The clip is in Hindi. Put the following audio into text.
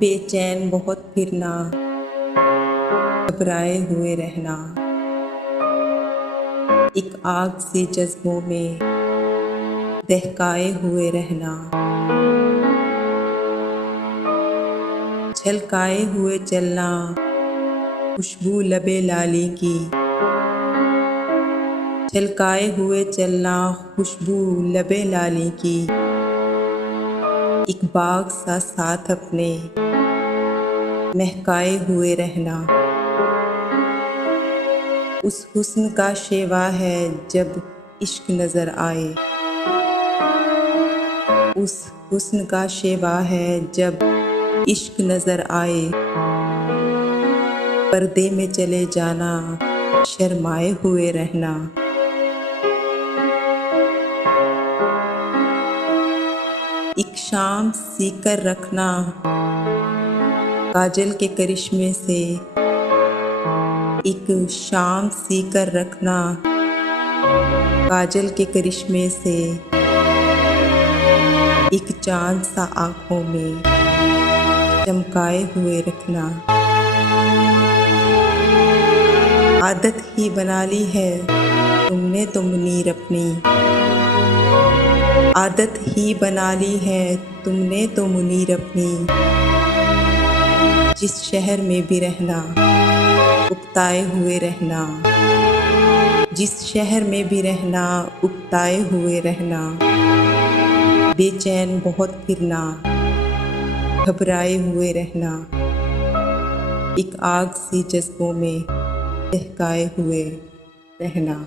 बेचैन बहुत फिरना, घबराए हुए रहना, एक आग सी जज्बों में दहकाए हुए रहना, छलकाए हुए चलना, खुशबू लबे लाली की, छलकाए हुए चलना, खुशबू लबे लाली की, एक बाग सा साथ अपने महकाए हुए रहना। उस हुस्न का शेवा है जब इश्क नजर आए, उस हुस्न का शेवा है जब इश्क नजर आए, पर्दे में चले जाना, शर्माए हुए रहना। एक शाम सीकर रखना, काजल के करिश्मे से, एक शाम सीकर रखना, काजल के करिश्मे से, एक चांद सा आँखों में चमकाए हुए रखना। आदत ही बना ली है तुमने तो मुनीर अपनी, आदत ही बना ली है तुमने तो मुनीर अपनी, जिस शहर में भी रहना उकताए हुए रहना, जिस शहर में भी रहना उकताए हुए रहना। बेचैन बहुत फिरना, घबराए हुए रहना, एक आग सी जज्बों में दहकाए हुए रहना।